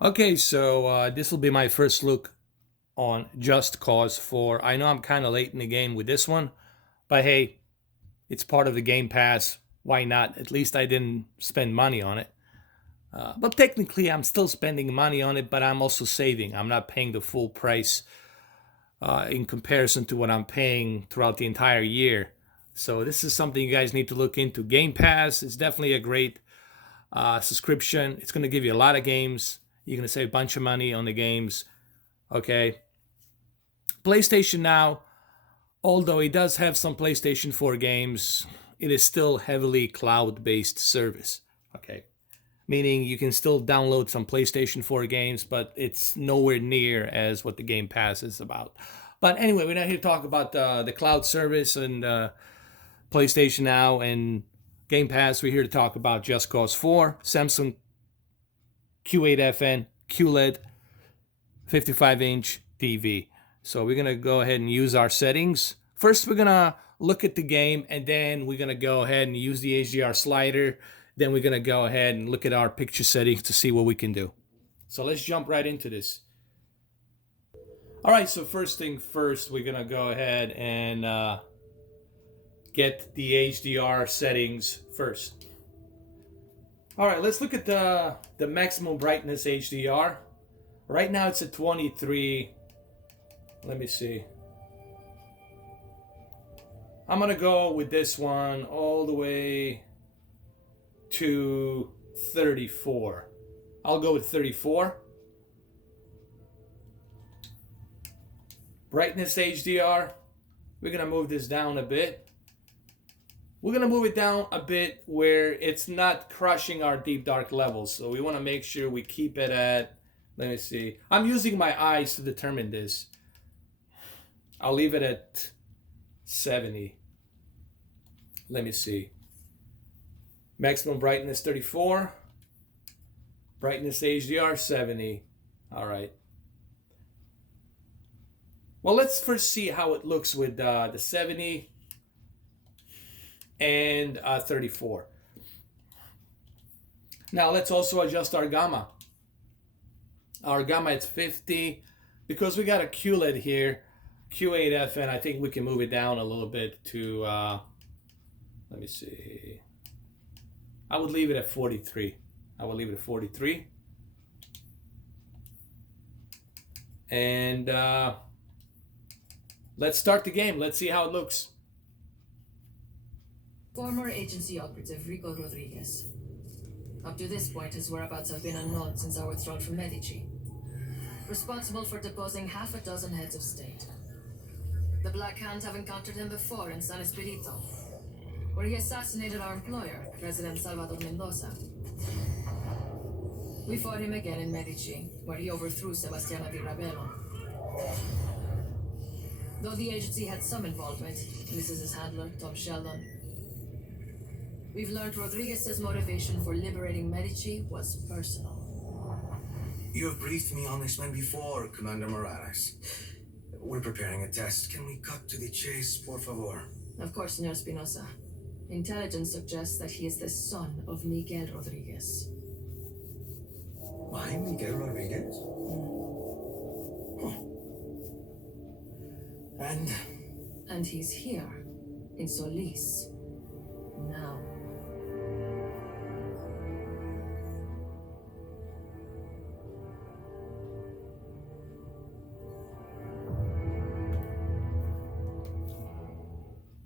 Okay, so this will be my first look on Just Cause 4. I know I'm kind of late in the game with this one, but hey, it's part of the Game Pass. Why not? At least I didn't spend money on it. But technically, I'm still spending money on it, but I'm also saving. I'm not paying the full price in comparison to what I'm paying throughout the entire year. So this is something you guys need to look into. Game Pass is definitely a great subscription. It's going to give you a lot of games. You're going to save a bunch of money on the games. Okay. PlayStation Now, although it does have some PlayStation 4 games, it is still heavily cloud based service. Okay. Meaning you can still download some PlayStation 4 games, but it's nowhere near as what the Game Pass is about. But anyway, we're not here to talk about the cloud service and PlayStation Now and Game Pass. We're here to talk about Just Cause 4, Samsung Q8FN, Qled, 55-inch TV. So we're going to go ahead and use our settings. First, we're going to look at the game, and then we're going to go ahead and use the HDR slider. Then we're going to go ahead and look at our picture settings to see what we can do. So let's jump right into this. All right, so first thing first, we're going to go ahead and get the HDR settings first. All right, let's look at the maximum brightness HDR. Right now it's at 23. Let me see. I'm gonna go with this one all the way to 34. I'll go with 34. Brightness HDR. We're gonna move this down a bit. We're gonna move it down a bit where it's not crushing our deep dark levels. So we wanna make sure we keep it at, let me see. I'm using my eyes to determine this. I'll leave it at 70. Let me see. Maximum brightness 34. Brightness HDR 70. All right. Well, let's first see how it looks with the 70 and 34. Now let's also adjust our gamma. Our gamma is 50. Because we got a Qled here, Q8FN, I think we can move it down a little bit to, let me see. I would leave it at 43. I would leave it at 43. And let's start the game. Let's see how it looks. Former agency operative Rico Rodriguez. Up to this point, his whereabouts have been unknown since our withdrawal from Medici. Responsible for deposing half a dozen heads of state. The Black Hand have encountered him before in San Espirito, where he assassinated our employer, President Salvador Mendoza. We fought him again in Medici, where he overthrew Sebastiana Di Rabello. Though the agency had some involvement, this is his handler, Tom Sheldon. We've learned Rodriguez's motivation for liberating Medici was personal. You have briefed me on this man before, Commander Morales. We're preparing a test. Can we cut to the chase, por favor? Of course, Senor Espinosa. Intelligence suggests that he is the son of Miguel Rodriguez. Why Miguel Rodriguez? Huh. And he's here, in Solis, now.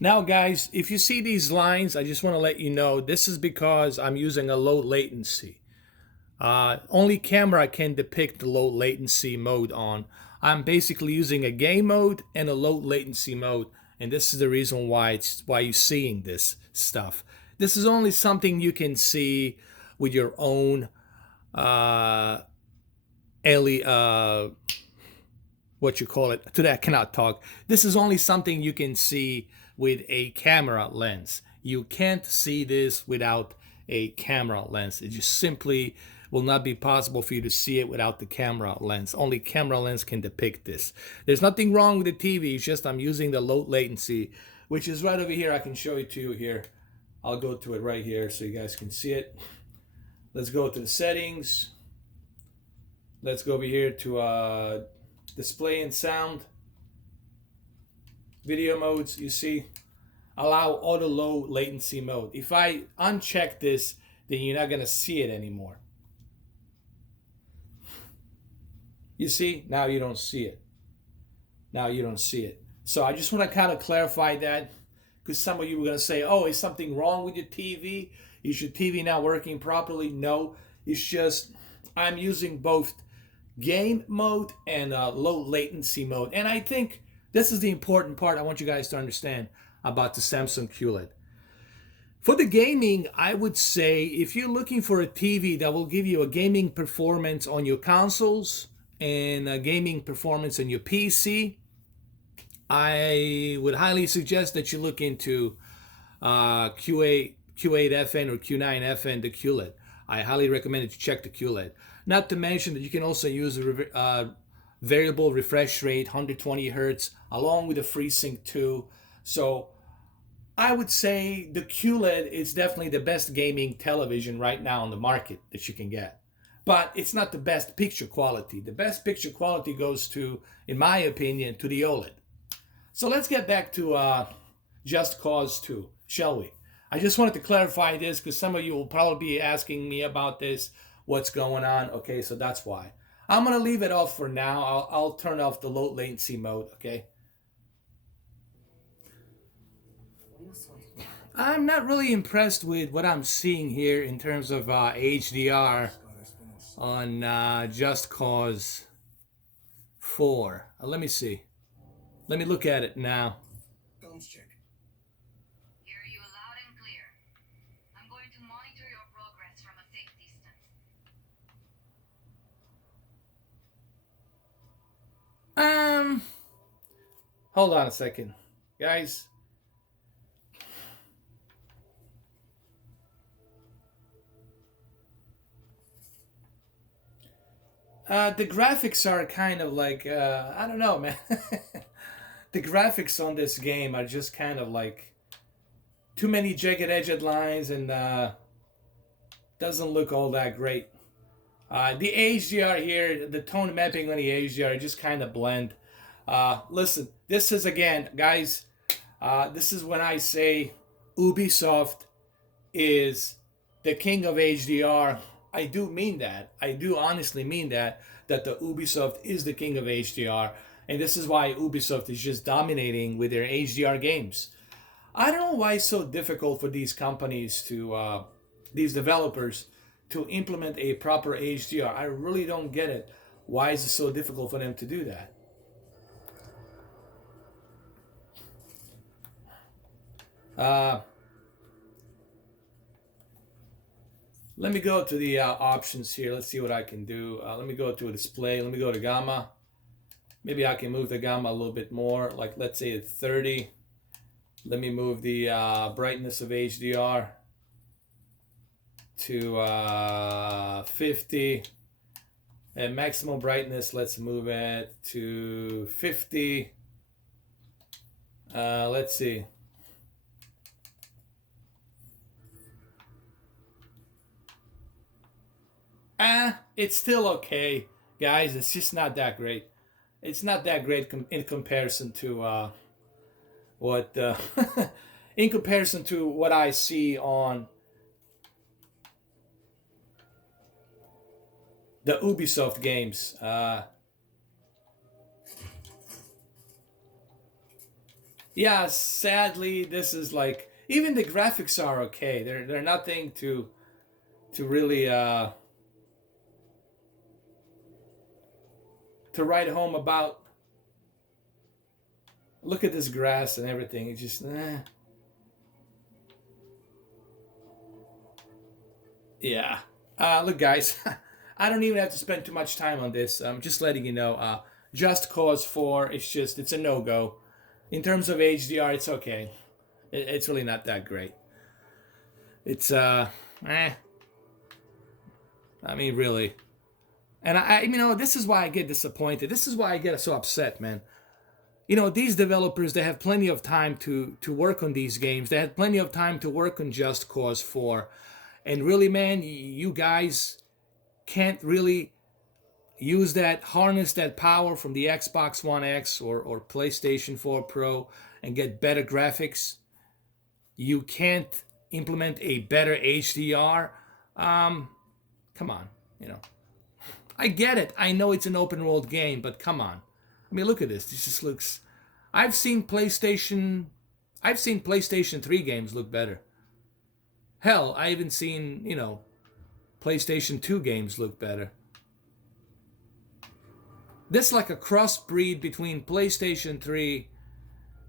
Now, guys, if you see these lines, I just want to let you know this is because I'm using a low latency. Only camera can depict the low latency mode on. I'm basically using a game mode and a low latency mode, and this is the reason why you're seeing this stuff. This is only something you can see with your own what you call it. Today I cannot talk. This is only something you can see with a camera lens. You can't see this without a camera lens. It just simply will not be possible for you to see it without the camera lens. Only camera lens can depict this. There's nothing wrong with the TV. It's just I'm using the low latency, which is right over here. I can show it to you here. I'll go to it right here so you guys can see it. Let's go to the settings. Let's go over here to display and sound, video modes. You see, allow auto low latency mode. If I uncheck this, then you're not gonna see it anymore. You see, now you don't see it. Now you don't see it. So I just want to kind of clarify that, because some of you were going to say, oh, is something wrong with your TV? Is your TV not working properly? No, it's just I'm using both game mode and low latency mode. And I think this is the important part I want you guys to understand about the Samsung Qled. For the gaming, I would say if you're looking for a TV that will give you a gaming performance on your consoles and a gaming performance on your PC, I would highly suggest that you look into Q8FN or Q9FN, the Qled. I highly recommend that you check the Qled. Not to mention that you can also use a variable refresh rate, 120 hertz, along with a FreeSync 2. So I would say the Qled is definitely the best gaming television right now on the market that you can get. But it's not the best picture quality. The best picture quality goes to, in my opinion, to the OLED. So let's get back to Just Cause 2, shall we? I just wanted to clarify this because some of you will probably be asking me about this, what's going on. Okay, so that's why. I'm going to leave it off for now. I'll turn off the low latency mode, okay? I'm not really impressed with what I'm seeing here in terms of HDR on Just Cause 4. Let me see. Let me look at it now. Thumbs check. Hear you loud and clear. I'm going to monitor your progress from a safe distance. Hold on a second, guys. The graphics are kind of like, I don't know, man. The graphics on this game are just kind of like too many jagged-edged lines and doesn't look all that great. The HDR here, the tone mapping on the HDR just kind of blend. Listen, this is, again, guys, this is when I say Ubisoft is the king of HDR. I do mean that. I do honestly mean that the Ubisoft is the king of HDR. And this is why Ubisoft is just dominating with their HDR games. I don't know why it's so difficult for these companies to, these developers, to implement a proper HDR. I really don't get it. Why is it so difficult for them to do that? Let me go to the options here. Let's see what I can do. Let me go to a display. Let me go to gamma. Maybe I can move the gamma a little bit more, like let's say at 30. Let me move the brightness of HDR to 50. And maximum brightness, let's move it to 50. Let's see. It's still okay, guys. It's just not that great. It's not that great in comparison to what in comparison to what I see on the Ubisoft games. Yeah, sadly, this is like, even the graphics are okay. They're nothing to really to write home about. Look at this grass and everything. It's just, yeah. Look, guys, I don't even have to spend too much time on this. I'm just letting you know. Just Cause 4, it's a no-go. In terms of HDR, it's okay. It's really not that great. It's, I mean, really. And this is why I get disappointed. This is why I get so upset, man. These developers, they have plenty of time to work on these games. They had plenty of time to work on Just Cause 4. And really, man, you guys can't really harness that power from the Xbox One X or PlayStation 4 Pro and get better graphics. You can't implement a better HDR. Come on, you know. I get it. I know it's an open world game, but come on. I mean, look at this. This just looks. I've seen PlayStation 3 games look better. Hell, I even seen, PlayStation 2 games look better. This is like a crossbreed between PlayStation 3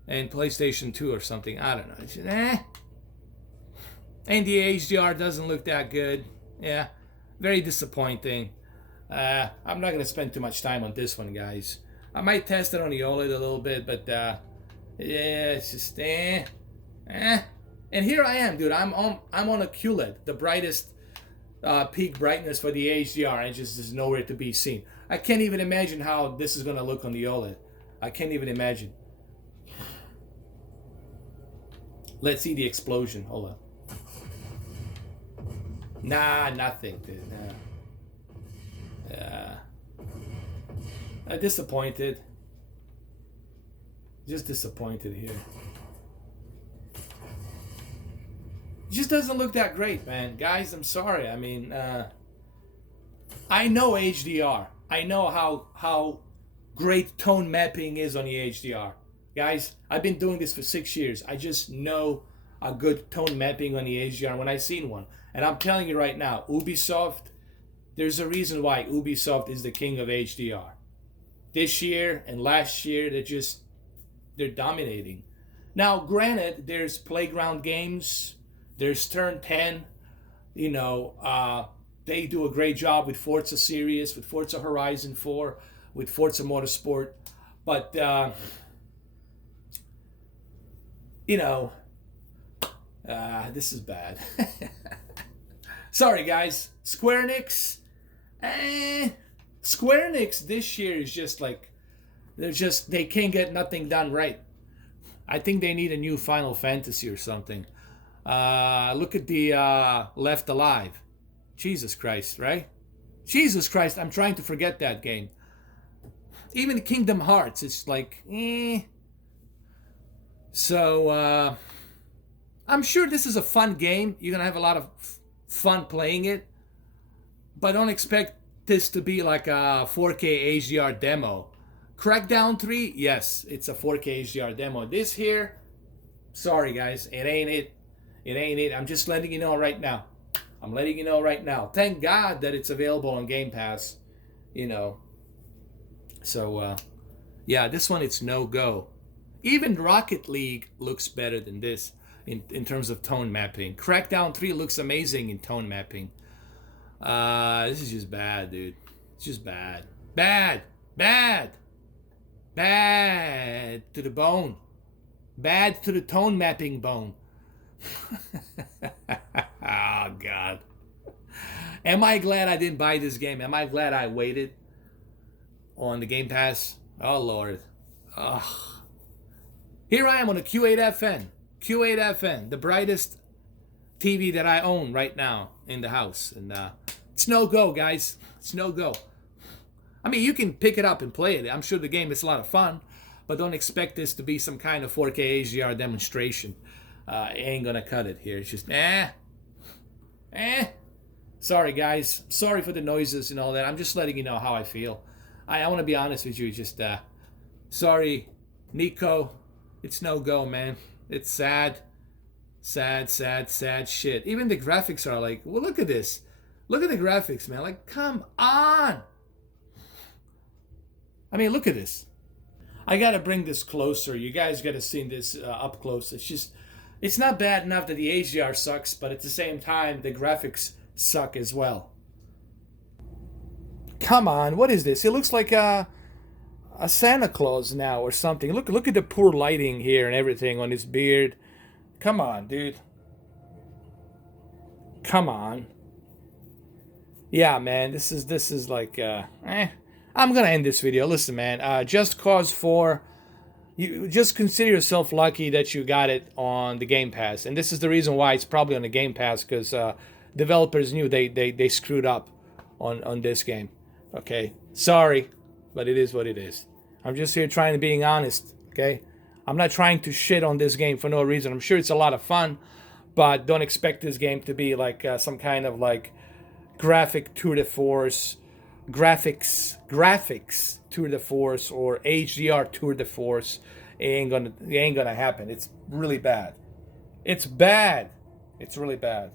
and PlayStation 2 or something. I don't know. It's just, And the HDR doesn't look that good. Yeah, very disappointing. I'm not going to spend too much time on this one, guys. I might test it on the OLED a little bit, but yeah, it's just And here I am, dude. I'm on a Qled, the brightest peak brightness for the HDR, and just is nowhere to be seen. I can't even imagine how this is going to look on the OLED. I can't even imagine. Let's see the explosion. Hold on. Nah, nothing, dude. Nah. I'm disappointed. Just disappointed here. It just doesn't look that great, man. Guys, I'm sorry. I mean, I know HDR. I know how great tone mapping is on the HDR. Guys, I've been doing this for 6 years. I just know a good tone mapping on the HDR when I seen one. And I'm telling you right now, UBISOFT, there's a reason why UBISOFT is the king of HDR. This year and last year, they're dominating. Now, granted, there's Playground Games, there's Turn 10, they do a great job with Forza series, with Forza Horizon 4, with Forza Motorsport. But, this is bad. Sorry, guys. Square Enix this year is just like, they can't get nothing done right. I think they need a new Final Fantasy or something. Look at the Left Alive. Jesus Christ, right? Jesus Christ, I'm trying to forget that game. Even Kingdom Hearts, it's like, So, I'm sure this is a fun game. You're going to have a lot of fun playing it. But don't expect this to be like a 4K HDR demo. Crackdown 3, yes, it's a 4K HDR demo. This here, sorry guys, it ain't it. It ain't it. I'm just letting you know right now. I'm letting you know right now. Thank God that it's available on Game Pass, So, yeah, this one, it's no go. Even Rocket League looks better than this in terms of tone mapping. Crackdown 3 looks amazing in tone mapping. This is just bad, dude. It's just bad. Bad to the bone. Bad to the tone mapping bone. Oh, God. Am I glad I didn't buy this game? Am I glad I waited on the Game Pass? Oh, Lord. Ugh. Here I am on a Q8FN. Q8FN, the brightest TV that I own right now in the house. And it's no go, guys. It's no go. I mean, you can pick it up and play it. I'm sure the game is a lot of fun, but don't expect this to be some kind of 4K HDR demonstration. Ain't gonna cut it here. It's just, Sorry, guys. Sorry for the noises and all that. I'm just letting you know how I feel. I want to be honest with you. Just, sorry, Nico. It's no go, man. It's sad. Sad shit. Even the graphics are like, well, look at this. Look at the graphics, man. Like, come on. I mean, look at this. I got to bring this closer. You guys got to see this up close. It's not bad enough that the HDR sucks, but at the same time, the graphics suck as well. Come on, what is this? It looks like a Santa Claus now or something. Look at the poor lighting here and everything on his beard. Come on, dude. Come on. Yeah, man, this is like I'm gonna end this video. Listen, man, Just Cause 4. You just consider yourself lucky that you got it on the Game Pass, and this is the reason why it's probably on the Game Pass, because developers knew they screwed up on this game. Okay, sorry, but it is what it is. I'm just here trying to being honest. Okay, I'm not trying to shit on this game for no reason. I'm sure it's a lot of fun, but don't expect this game to be like some kind of like graphic tour de force, graphics tour de force, or HDR tour de force. It ain't gonna happen. It's really bad. It's bad. It's really bad.